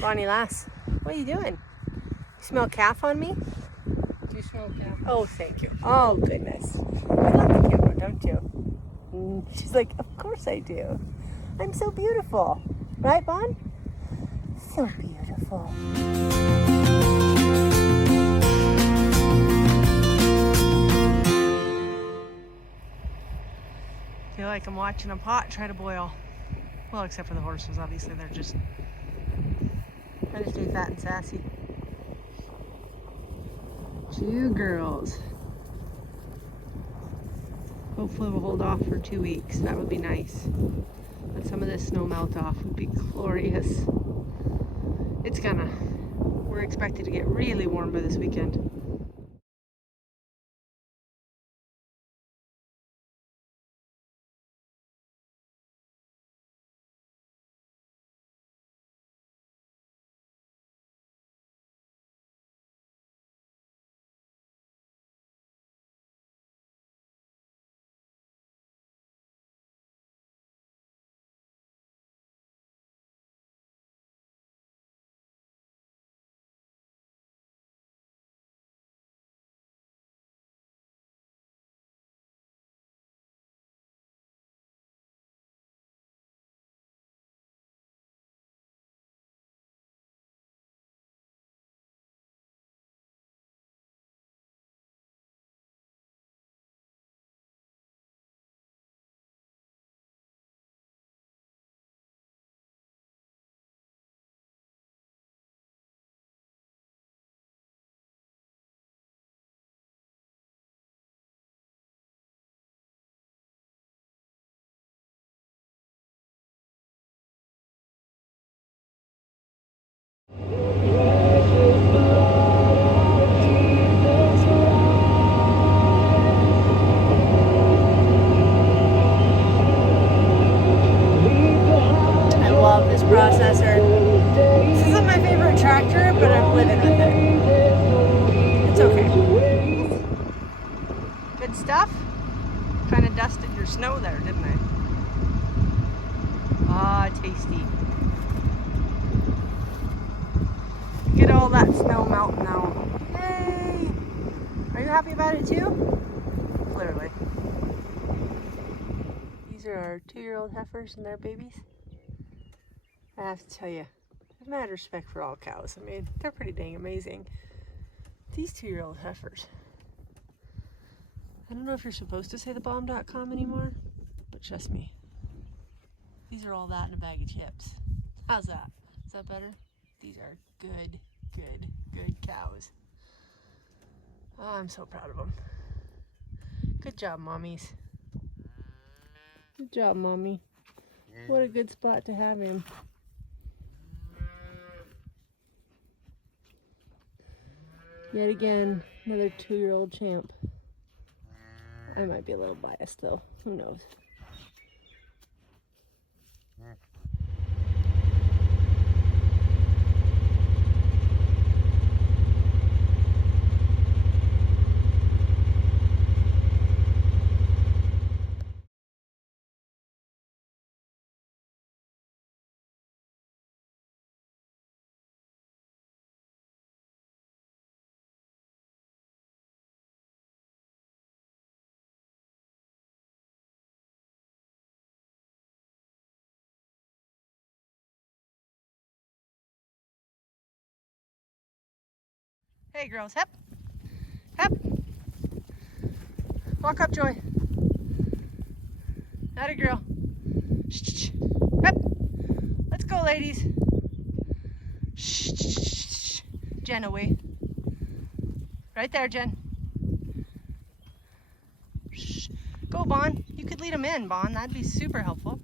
Bonnie Lass, what are you doing? You smell calf on me? Do you smell calf? Oh, thank you. Oh, goodness. You love the camera, don't you? She's like, of course I do. I'm so beautiful. Right, Bon? So beautiful. I feel like I'm watching a pot try to boil. Well, except for the horses, obviously. They're just trying to stay fat and sassy. 2 girls. Hopefully we'll hold off for 2 weeks. That would be nice. Let some of this snow melt off would be glorious. It's gonna. We're expected to get really warm by this weekend. Processor. This isn't my favorite tractor, but I'm living with it. It's okay. Good stuff. Kind of dusted your snow there, didn't I? Ah, tasty. Get all that snow melt now. Yay! Are you happy about it too? Clearly. These are our 2-year-old heifers and their babies. I have to tell you, I've mad respect for all cows. I mean, they're pretty dang amazing. These 2-year-old heifers. I don't know if you're supposed to say thebomb.com anymore, but trust me. These are all that in a bag of chips. How's that? Is that better? These are good cows. Oh, I'm so proud of them. Good job, mommies. Good job, mommy. What a good spot to have him. Yet again, another 2-year-old champ. I might be a little biased though. Who knows? Hey girls, hep. Hep. Walk up, Joy. Atta girl. Shh. Hep. Let's go, ladies. Shh. Jen, away. Right there, Jen. Shh. Go, Bon. You could lead them in, Bon. That'd be super helpful.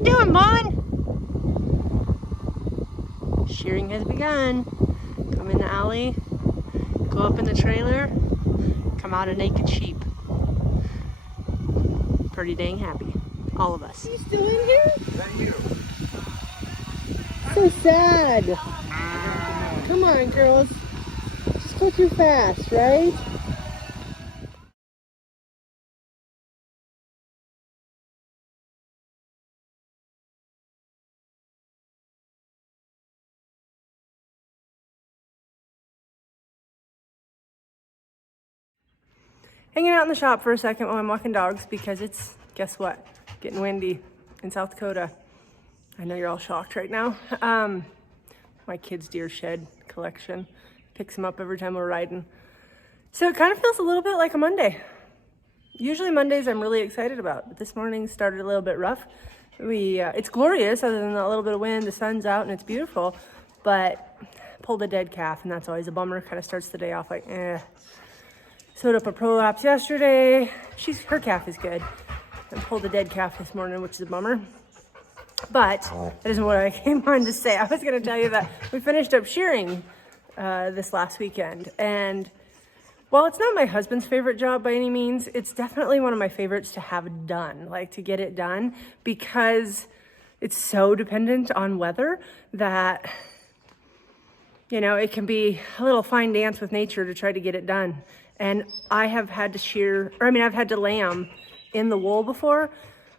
you doing, Bon? Shearing has begun. Come in the alley, go up in the trailer, come out a naked sheep. Pretty dang happy, all of us. You still in here? Is that you? So sad. Come on, girls. Just go too fast, right? Hanging out in the shop for a second while I'm walking dogs because it's, guess what, getting windy in South Dakota. I know you're all shocked right now. My kid's deer shed collection picks them up every time we're riding. So it kind of feels a little bit like a Monday. Usually Mondays I'm really excited about, but this morning started a little bit rough. It's glorious other than a little bit of wind, the sun's out and it's beautiful, but pulled a dead calf and that's always a bummer. Kind of starts the day off like, eh. Sewed up a prolapse yesterday. Her calf is good. And pulled a dead calf this morning, which is a bummer. But that isn't what I came on to say. I was going to tell you that we finished up shearing this last weekend. And while it's not my husband's favorite job by any means, it's definitely one of my favorites to have done, like to get it done, because it's so dependent on weather that, you know, it can be a little fine dance with nature to try to get it done. And I have had to shear, or I mean, I've had to lamb in the wool before.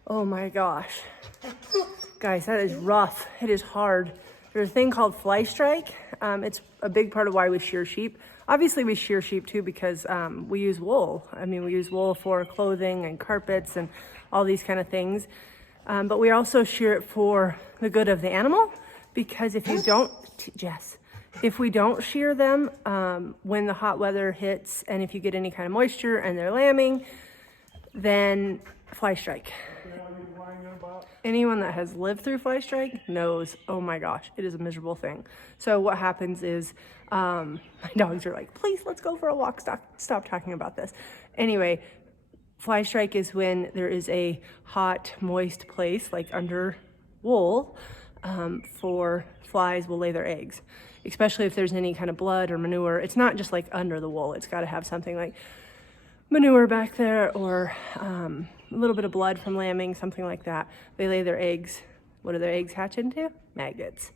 Oh my gosh. Guys, that is rough. It is hard. There's a thing called fly strike. It's a big part of why we shear sheep. Obviously we shear sheep too because we use wool. I mean, we use wool for clothing and carpets and all these kind of things. But we also shear it for the good of the animal, because if you don't, Jess, if we don't shear them when the hot weather hits and if you get any kind of moisture and they're lambing, then fly strike. Anyone that has lived through fly strike knows, oh my gosh, it is a miserable thing. So what happens is my dogs are like, please, let's go for a walk. Stop talking about this. Anyway, fly strike is when there is a hot, moist place like under wool for flies will lay their eggs, especially if there's any kind of blood or manure. It's not just like under the wool. It's got to have something like manure back there or a little bit of blood from lambing, something like that. They lay their eggs. What do their eggs hatch into? Maggots.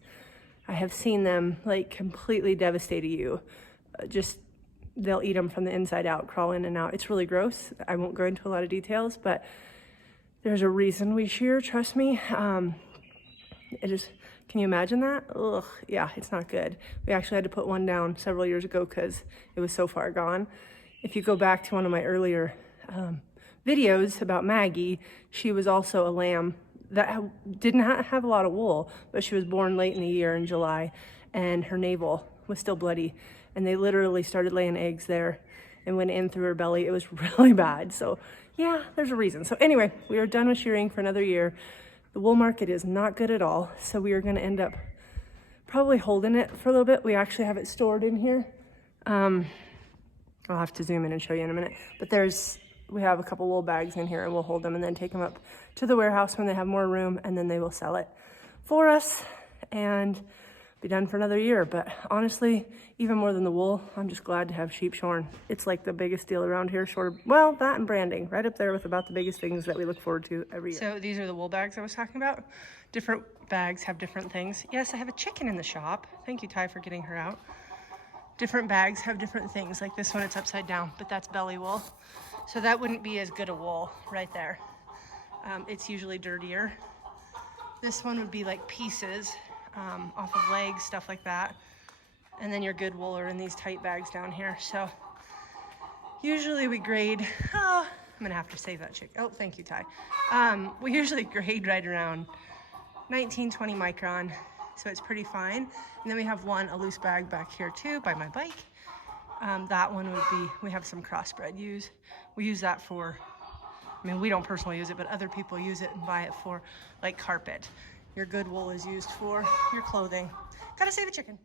I have seen them like completely devastate you. They'll eat them from the inside out, crawl in and out. It's really gross. I won't go into a lot of details, but there's a reason we shear, trust me. It is, can you imagine that? Ugh, yeah, it's not good. We actually had to put one down several years ago because it was so far gone. If you go back to one of my earlier videos about Maggie, she was also a lamb that did not have a lot of wool, but she was born late in the year in July, and her navel was still bloody. And they literally started laying eggs there and went in through her belly. It was really bad. So yeah, there's a reason. So anyway, we are done with shearing for another year. The wool market is not good at all. So we are gonna end up probably holding it for a little bit. We actually have it stored in here. I'll have to zoom in and show you in a minute. But we have a couple wool bags in here and we'll hold them and then take them up to the warehouse when they have more room, and then they will sell it for us and be done for another year. But honestly, even more than the wool, I'm just glad to have sheep shorn. It's like the biggest deal around here, short of, well, that and branding, right up there with about the biggest things that we look forward to every year. So these are the wool bags I was talking about. Different bags have different things. Yes, I have a chicken in the shop. Thank you, Ty, for getting her out. Different bags have different things. Like this one, it's upside down, but that's belly wool. So that wouldn't be as good a wool right there. It's usually dirtier. This one would be like pieces off of legs, stuff like that. And then your good wool are in these tight bags down here. So usually we grade, I'm gonna have to save that chick. Oh, thank you, Ty. We usually grade right around 19, 20 micron. So it's pretty fine. And then we have a loose bag back here too by my bike. That one would be, we have some crossbred use. We use that for, I mean, we don't personally use it, but other people use it and buy it for like carpet. Your good wool is used for your clothing. Gotta save a chicken.